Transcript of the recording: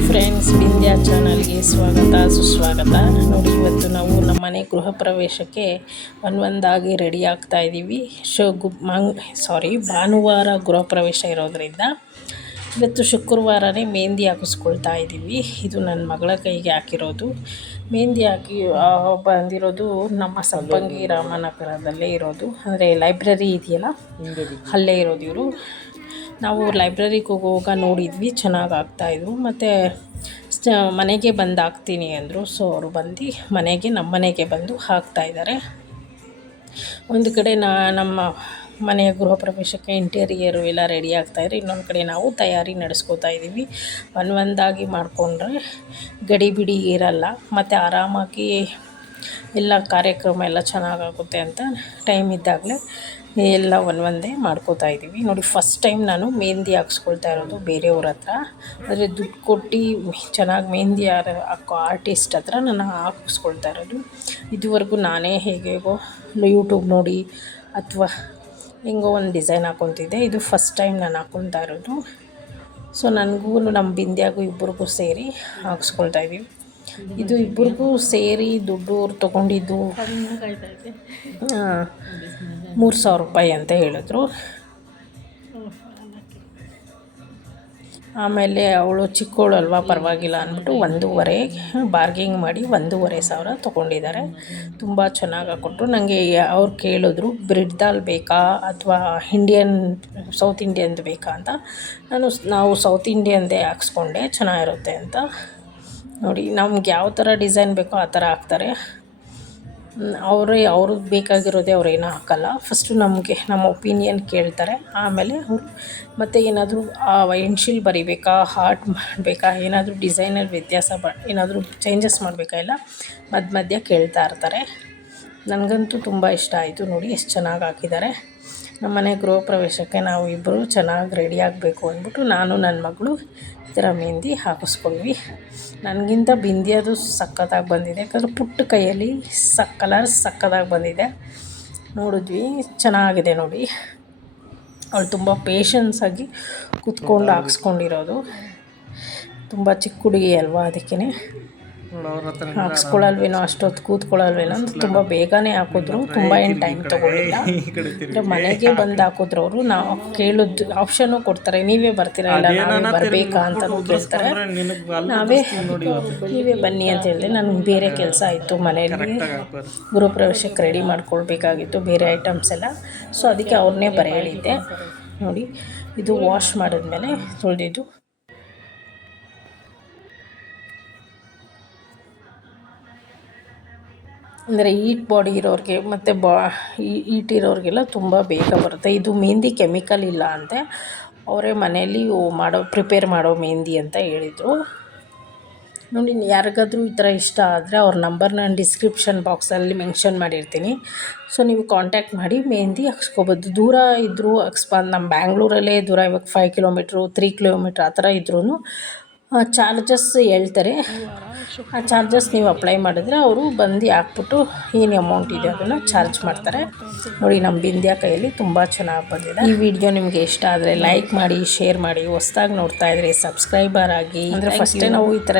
Hi friends, Bindya ಚಾನಲ್ಗೆ ಸ್ವಾಗತ ಸುಸ್ವಾಗತ. ನೋಡಿ, ಇವತ್ತು ನಾವು ನಮ್ಮ ಮನೆ ಗೃಹ ಪ್ರವೇಶಕ್ಕೆ ಒಂದೊಂದಾಗಿ ರೆಡಿ ಆಗ್ತಾ ಇದ್ದೀವಿ. ಭಾನುವಾರ ಗೃಹ ಪ್ರವೇಶ ಇರೋದರಿಂದ ಇವತ್ತು ಶುಕ್ರವಾರನೇ ಮೆಹಂದಿ ಹಾಕಿಸ್ಕೊಳ್ತಾ ಇದ್ದೀವಿ. ಇದು ನನ್ನ ಮಗಳ ಕೈಗೆ ಹಾಕಿರೋದು. ಮೆಹಂದಿ ಹಾಕಿ ಬಂದಿರೋದು ನಮ್ಮ ಸಂಪಂಗಿ ರಾಮನಗರದಲ್ಲೇ ಇರೋದು, ಅಂದರೆ ಲೈಬ್ರರಿ ಇದೆಯಲ್ಲ ಅಲ್ಲೇ ಇರೋದು ಇವರು. ನಾವು ಲೈಬ್ರರಿಗೆ ಹೋಗುವಾಗ ನೋಡಿದ್ವಿ, ಚೆನ್ನಾಗಿ ಆಗ್ತಾಯಿದ್ರು. ಮತ್ತು ಮನೆಗೆ ಬಂದು ಹಾಕ್ತೀನಿ ಅಂದರು. ಸೊ ಅವರು ಬಂದು ನಮ್ಮ ಮನೆಗೆ ಬಂದು ಹಾಕ್ತಾಯಿದ್ದಾರೆ. ಒಂದು ಕಡೆ ನಮ್ಮ ಮನೆಯ ಗೃಹ ಪ್ರವೇಶಕ್ಕೆ ಇಂಟೀರಿಯರು ಎಲ್ಲ ರೆಡಿ ಆಗ್ತಾಯಿದ್ರೆ, ಇನ್ನೊಂದು ಕಡೆ ನಾವು ತಯಾರಿ ನಡೆಸ್ಕೋತಾ ಇದ್ದೀವಿ. ಒಂದೊಂದಾಗಿ ಮಾಡಿಕೊಂಡ್ರೆ ಗಡಿಬಿಡಿ ಇರಲ್ಲ, ಮತ್ತು ಆರಾಮಾಗಿ ಎಲ್ಲ ಕಾರ್ಯಕ್ರಮ ಎಲ್ಲ ಚೆನ್ನಾಗಾಗುತ್ತೆ ಅಂತ ಟೈಮ್ ಇದ್ದಾಗಲೇ ಎಲ್ಲ ಒಂದೊಂದೇ ಮಾಡ್ಕೋತಾ ಇದ್ದೀವಿ. ನೋಡಿ, ಫಸ್ಟ್ ಟೈಮ್ ನಾನು ಮೆಹಂದಿ ಹಾಕ್ಸ್ಕೊಳ್ತಾ ಇರೋದು ಬೇರೆಯವ್ರ ಹತ್ರ. ಆದರೆ ದುಡ್ಡು ಕೊಟ್ಟು ಚೆನ್ನಾಗಿ ಮೆಹಂದಿ ಹಾಕೋ ಆರ್ಟಿಸ್ಟ್ ಹತ್ರ ನಾನು ಹಾಕಿಸ್ಕೊಳ್ತಾ ಇರೋದು. ಇದುವರೆಗೂ ನಾನೇ ಹೇಗೋ ಯೂಟ್ಯೂಬ್ ನೋಡಿ ಅಥವಾ ಹೆಂಗೋ ಒಂದು ಡಿಸೈನ್ ಹಾಕ್ಕೊತಿದ್ದೆ. ಇದು ಫಸ್ಟ್ ಟೈಮ್ ನಾನು ಹಾಕ್ಕೊಳ್ತಾ ಇರೋದು. ಸೊ ನನಗೂ ನಮ್ಮ ಬಿಂದ್ಯಾಗೂ ಇಬ್ಬರಿಗೂ ಸೇರಿ ಹಾಕ್ಸ್ಕೊಳ್ತಾ ಇದ್ದೀವಿ. ಇದು ಇಬ್ಬರಿಗೂ ಸೇರಿ ದುಡ್ಡು ಅವ್ರು ತೊಗೊಂಡಿದ್ದು 3,000 ರೂಪಾಯಿ ಅಂತ ಹೇಳಿದ್ರು. ಆಮೇಲೆ ಅವಳು ಚಿಕ್ಕವಳು ಅಲ್ವಾ, ಪರವಾಗಿಲ್ಲ ಅಂದ್ಬಿಟ್ಟು 1,500 ಬಾರ್ಗಿಂಗ್ ಮಾಡಿ 1,500 ತೊಗೊಂಡಿದ್ದಾರೆ. ತುಂಬ ಚೆನ್ನಾಗಿ ಕೊಟ್ಟರು. ನನಗೆ ಅವ್ರು ಕೇಳಿದ್ರು ಬ್ರಿಡ್ದಾಲ್ ಬೇಕಾ ಅಥವಾ ಸೌತ್ ಇಂಡಿಯನ್ದು ಬೇಕಾ ಅಂತ. ನಾವು ಸೌತ್ ಇಂಡಿಯನ್ದೇ ಹಾಕ್ಸ್ಕೊಂಡೆ, ಚೆನ್ನಾಗಿರುತ್ತೆ ಅಂತ. ನೋಡಿ, ನಮ್ಗೆ ಯಾವ ಥರ ಡಿಸೈನ್ ಬೇಕೋ ಆ ಥರ ಹಾಕ್ತಾರೆ. ಅವ್ರಿಗೆ ಬೇಕಾಗಿರೋದೇ ಅವ್ರೇನೂ ಹಾಕಲ್ಲ. ಫಸ್ಟು ನಮ್ಮ ಒಪಿನಿಯನ್ ಕೇಳ್ತಾರೆ. ಆಮೇಲೆ ಅವರು ಮತ್ತು ಏನಾದರೂ ಎನ್ಶಿಲ್ ಬರಿಬೇಕಾ, ಹಾರ್ಟ್ ಮಾಡಬೇಕಾ, ಏನಾದರೂ ಡಿಸೈನಲ್ಲಿ ಏನಾದರೂ ಚೇಂಜಸ್ ಮಾಡಬೇಕಾ ಎಲ್ಲ ಮಧ್ಯ ಕೇಳ್ತಾ ಇರ್ತಾರೆ. ನನಗಂತೂ ತುಂಬ ಇಷ್ಟ ಆಯಿತು. ನೋಡಿ ಎಷ್ಟು ಚೆನ್ನಾಗಿ ಹಾಕಿದ್ದಾರೆ. ನಮ್ಮ ಮನೆ ಗೃಹ ಪ್ರವೇಶಕ್ಕೆ ನಾವು ಇಬ್ಬರು ಚೆನ್ನಾಗಿ ರೆಡಿ ಆಗಬೇಕು ಅಂದ್ಬಿಟ್ಟು ನಾನು ನನ್ನ ಮಗಳು ಈ ಥರ ಮೆಹಂದಿ ಹಾಕಿಸ್ಕೊಂಡ್ವಿ. ನನಗಿಂತ ಬಿಂದಿಯದು ಸಕ್ಕತ್ತಾಗಿ ಬಂದಿದೆ, ಯಾಕಂದರೆ ಪುಟ್ಟ ಕೈಯಲ್ಲಿ ಕಲರ್ ಸಕ್ಕತ್ತಾಗಿ ಬಂದಿದೆ. ನೋಡಿದ್ವಿ, ಚೆನ್ನಾಗಿದೆ. ನೋಡಿ, ಅವಳು ತುಂಬ ಪೇಷನ್ಸಾಗಿ ಕೂತ್ಕೊಂಡು ಹಾಕ್ಸ್ಕೊಂಡಿರೋದು. ತುಂಬ ಚಿಕ್ಕ ಹುಡುಗಿ ಅಲ್ವಾ, ಅದಕ್ಕೇ ಹಾಕ್ಸ್ಕೊಳ್ಳಲ್ವೇನೋ, ಅಷ್ಟೊತ್ತು ಕೂತ್ಕೊಳ್ಳಲ್ವೇನೋ ಅಂತ ತುಂಬ ಬೇಗನೆ ಹಾಕಿದ್ರು. ತುಂಬ ಏನು ಟೈಮ್ ತೊಗೊಳ್ಳಿಲ್ಲ. ಅಂದರೆ ಮನೆಗೆ ಬಂದು ಹಾಕಿದ್ರು ಅವರು. ನಾವು ಕೇಳಿದ್ದು ಆಪ್ಷನ್ನು ಕೊಡ್ತಾರೆ, ನೀವೇ ಬರ್ತೀರಾ ಇಲ್ಲ ನಾವೇ ಬರಬೇಕಾ ಅಂತಲೂ ಕೇಳ್ತಾರೆ. ನೀವೇ ಬನ್ನಿ ಅಂತ ಹೇಳಿದೆ. ನನಗೆ ಬೇರೆ ಕೆಲಸ ಆಯಿತು, ಮನೆಯಲ್ಲಿ ಗೃಹ ಪ್ರವೇಶಕ್ಕೆ ರೆಡಿ ಮಾಡ್ಕೊಳ್ಬೇಕಾಗಿತ್ತು, ಬೇರೆ ಐಟಮ್ಸ್ ಎಲ್ಲ. ಸೊ ಅದಕ್ಕೆ ಅವ್ರನ್ನೇ ಹೇಳಿದ್ದೆ. ನೋಡಿ, ಇದು ವಾಶ್ ಮಾಡಿದ್ಮೇಲೆ ತೊಳೆದಿದ್ದು. ಅಂದರೆ ಈಟ್ ಬಾಡಿ ಇರೋರಿಗೆ ಮತ್ತು ಈಟ್ ಇರೋರಿಗೆಲ್ಲ ತುಂಬ ಬೇಗ ಬರುತ್ತೆ. ಇದು ಮೆಹಂದಿ ಕೆಮಿಕಲ್ ಇಲ್ಲ ಅಂತೆ, ಅವರೇ ಮನೆಯಲ್ಲಿ ಪ್ರಿಪೇರ್ ಮಾಡೋ ಮೆಹಂದಿ ಅಂತ ಹೇಳಿದರು. ನೋಡಿ, ಯಾರಿಗಾದರೂ ಈ ಥರ ಇಷ್ಟ ಆದರೆ ಅವ್ರ ನಂಬರ್ ನಾನು ಡಿಸ್ಕ್ರಿಪ್ಷನ್ ಬಾಕ್ಸಲ್ಲಿ ಮೆನ್ಷನ್ ಮಾಡಿರ್ತೀನಿ. ಸೊ ನೀವು ಕಾಂಟ್ಯಾಕ್ಟ್ ಮಾಡಿ ಮೆಹಂದಿ ಹಾಕ್ಸ್ಕೊಬೋದು. ದೂರ ಇದ್ದರೂ ನಮ್ಮ ಬ್ಯಾಂಗ್ಳೂರಲ್ಲೇ ದೂರ, ಇವಾಗ 5 ಕಿಲೋಮೀಟ್ರು 3 ಕಿಲೋಮೀಟ್ರ್ ಆ ಥರ ಇದ್ರೂ ಚಾರ್ಜಸ್ ಹೇಳ್ತಾರೆ. ಆ ಚಾರ್ಜಸ್ ನೀವು ಅಪ್ಲೈ ಮಾಡಿದ್ರೆ ಅವರು ಬಂದು ಹಾಕ್ಬಿಟ್ಟು ಏನು ಅಮೌಂಟ್ ಇದೆ ಅದನ್ನು ಚಾರ್ಜ್ ಮಾಡ್ತಾರೆ. ನೋಡಿ, ನಮ್ಮ ಬಿಂದ್ಯಾ ಕೈಯಲ್ಲಿ ತುಂಬ ಚೆನ್ನಾಗಿ ಬಂದಿದೆ. ಈ ವಿಡಿಯೋ ನಿಮಗೆ ಇಷ್ಟ ಆದರೆ ಲೈಕ್ ಮಾಡಿ, ಶೇರ್ ಮಾಡಿ. ಹೊಸ್ದಾಗಿ ನೋಡ್ತಾ ಇದ್ರೆ ಸಬ್ಸ್ಕ್ರೈಬರ್ ಆಗಿ. ಅಂದರೆ ಫಸ್ಟೇ ನಾವು ಈ ಥರ